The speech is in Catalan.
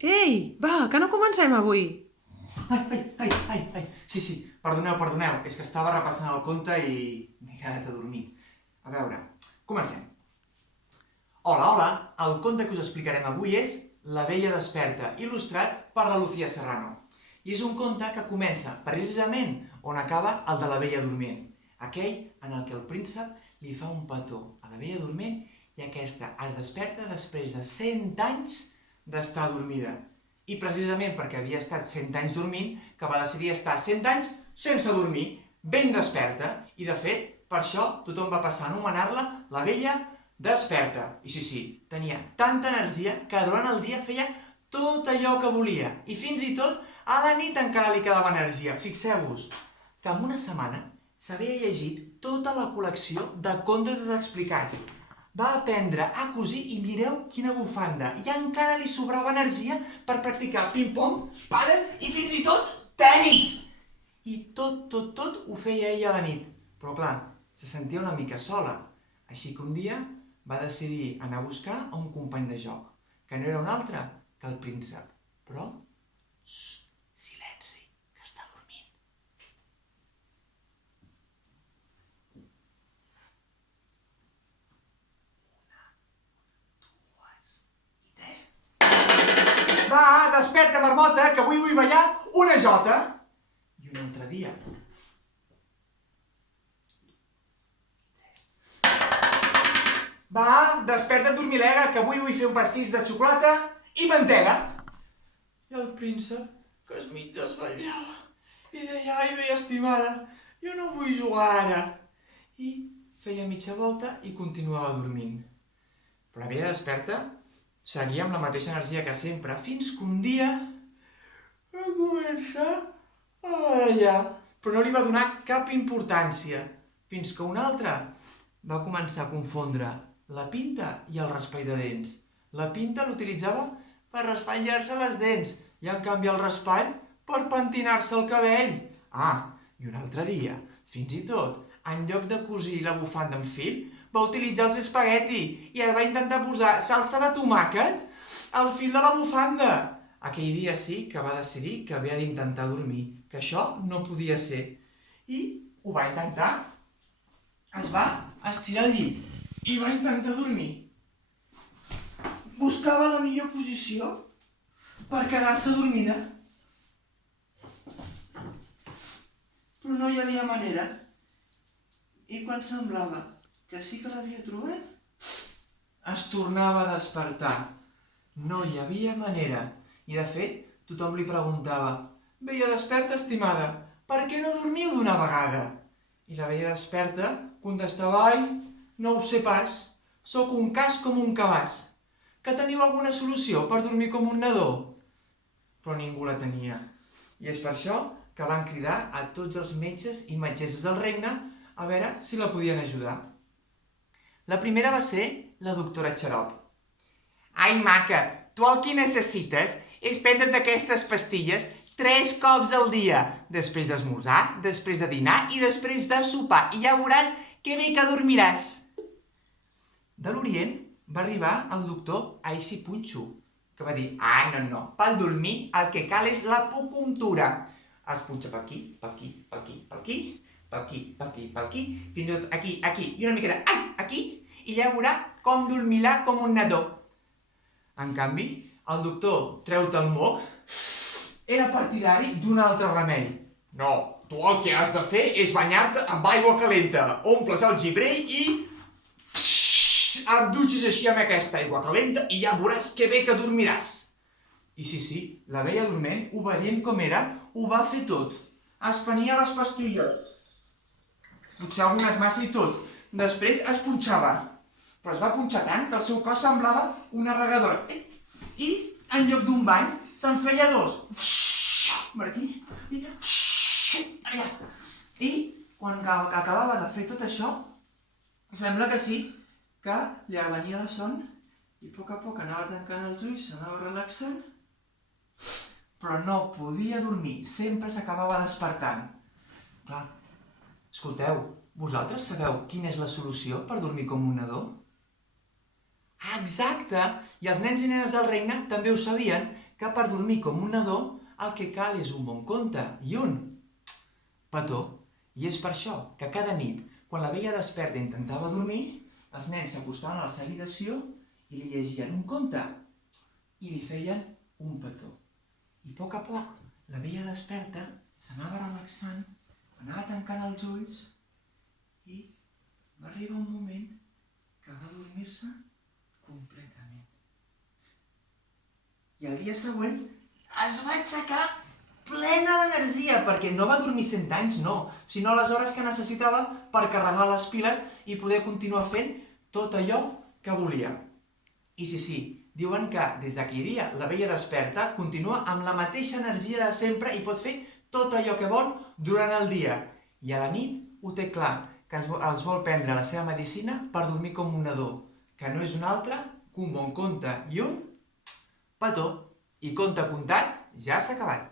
Ei, va, que no comencem avui. Ai. Sí, perdoneu, és que estava repassant el conte i m'he quedat adormit. A veure, comencem. Hola, el conte que us explicarem avui és La vella desperta, il·lustrat per la Lucía Serrano. I és un conte que comença precisament on acaba el de la vella dormint, aquell en el que el príncep li fa un petó a la vella dormint i aquesta es desperta després de 100 anys d'estar dormida. I precisament perquè havia estat 100 anys dormint, que va decidir estar 100 anys sense dormir, ben desperta, i de fet, per això tothom va passar a anomenar-la la vella desperta. I sí, tenia tanta energia que durant el dia feia tot allò que volia, i fins i tot a la nit encara li quedava energia. Fixeu-vos que en una setmana s'havia llegit tota la col·lecció de contes desexplicats. Va aprendre a cosir i mireu quina bufanda. I encara li sobrava energia per practicar ping-pong, pàdel i fins i tot tenis. I tot ho feia ella a la nit. Però clar, se sentia una mica sola. Així que un dia va decidir anar a buscar a un company de joc, que no era un altre que el príncep. Però, silenci, que està dormint. Va, desperta, marmota, que avui vull ballar una jota. I un altre dia. Va, desperta, dormilega, que avui vull fer un pastís de xocolata i mantega. I el príncep, que es mig desvetllava, li deia, ai, vella estimada, jo no vull jugar ara. I feia mitja volta i continuava dormint. Però la vella desperta seguia amb la mateixa energia que sempre, fins que un dia va començar a ballar. Però no li va donar cap importància, fins que un altre va començar a confondre la pinta i el raspall de dents. La pinta l'utilitzava per raspallar-se les dents i, en canvi, el raspall per pentinar-se el cabell. I un altre dia, fins i tot, en lloc de cosir la bufanda amb fil, va utilitzar els espagueti i va intentar posar salsa de tomàquet al fil de la bufanda. Aquell dia sí que va decidir que havia d'intentar dormir, que això no podia ser. I ho va intentar. Es va estirar al llit i va intentar dormir. Buscava la millor posició per quedar-se dormida. Però no hi havia manera. I quan semblava que sí que l'havia trobat, es tornava a despertar. No hi havia manera. I de fet, tothom li preguntava, vella desperta, estimada, per què no dormiu d'una vegada? I la vella desperta contestava, ai, no ho sé pas, sóc un cas com un cabàs. Que teniu alguna solució per dormir com un nadó? Però ningú la tenia. I és per això que van cridar a tots els metges i metgesses del regne a veure si la podien ajudar. La primera va ser la doctora Xarop. Ai, maca, tu el que necessites és prendre't aquestes pastilles 3 cops al dia, després d'esmorzar, després de dinar i després de sopar, i ja veuràs que bé que dormiràs. De l'Orient va arribar el doctor Així Punxo, que va dir, no, pel dormir el que cal és l'acupuntura. Es punxa per aquí, per aquí, per aquí, per aquí, per aquí, per aquí, per aquí, fins i tot aquí, i una miqueta aquí, i ja veurà com dormirà com un nadó. En canvi, el doctor Treu-te el moc era partidari d'un altre remei. No, tu el que has de fer és banyar-te amb aigua calenta. Omples el gibrell i et dutxes així amb aquesta aigua calenta i ja veuràs que bé que dormiràs. I sí, la vella dorment, obedient com era, ho va fer tot. Es prenia les pastilles. Potser algunes massa i tot. Després es punxava. Però es va punxar tant que el seu cos semblava una regadora. I, en lloc d'un bany, se'n feia 2. Per aquí. I, I quan acabava de fer tot això, sembla que sí, que li venia la son i a poc anava tancant els ulls, s'anava relaxant, però no podia dormir, sempre s'acabava despertant. Clar, escolteu, vosaltres sabeu quina és la solució per dormir com un nadó? Exacte! I els nens i nenes del regne també ho sabien, que per dormir com un nadó el que cal és un bon conte i un petó. I és per això que cada nit, quan la veia desperta i intentava dormir, els nens s'acostaven a la seva habitació i li llegien un conte i li feien un petó. I a poc la veia desperta, s'anava relaxant, anava tancant els ulls i va arribar un moment que va dormir-se completament. I el dia següent es va aixecar plena d'energia, perquè no va dormir 100 anys, no, sinó les hores que necessitava per carregar les piles i poder continuar fent tot allò que volia. I sí, diuen que des d'aquell dia la veia desperta, continua amb la mateixa energia de sempre i pot fer tot allò que vol durant el dia. I a la nit ho té clar, que els vol prendre la seva medicina per dormir com un nadó, que no és un altre que un bon conte i un petó. I conte contat ja s'ha acabat.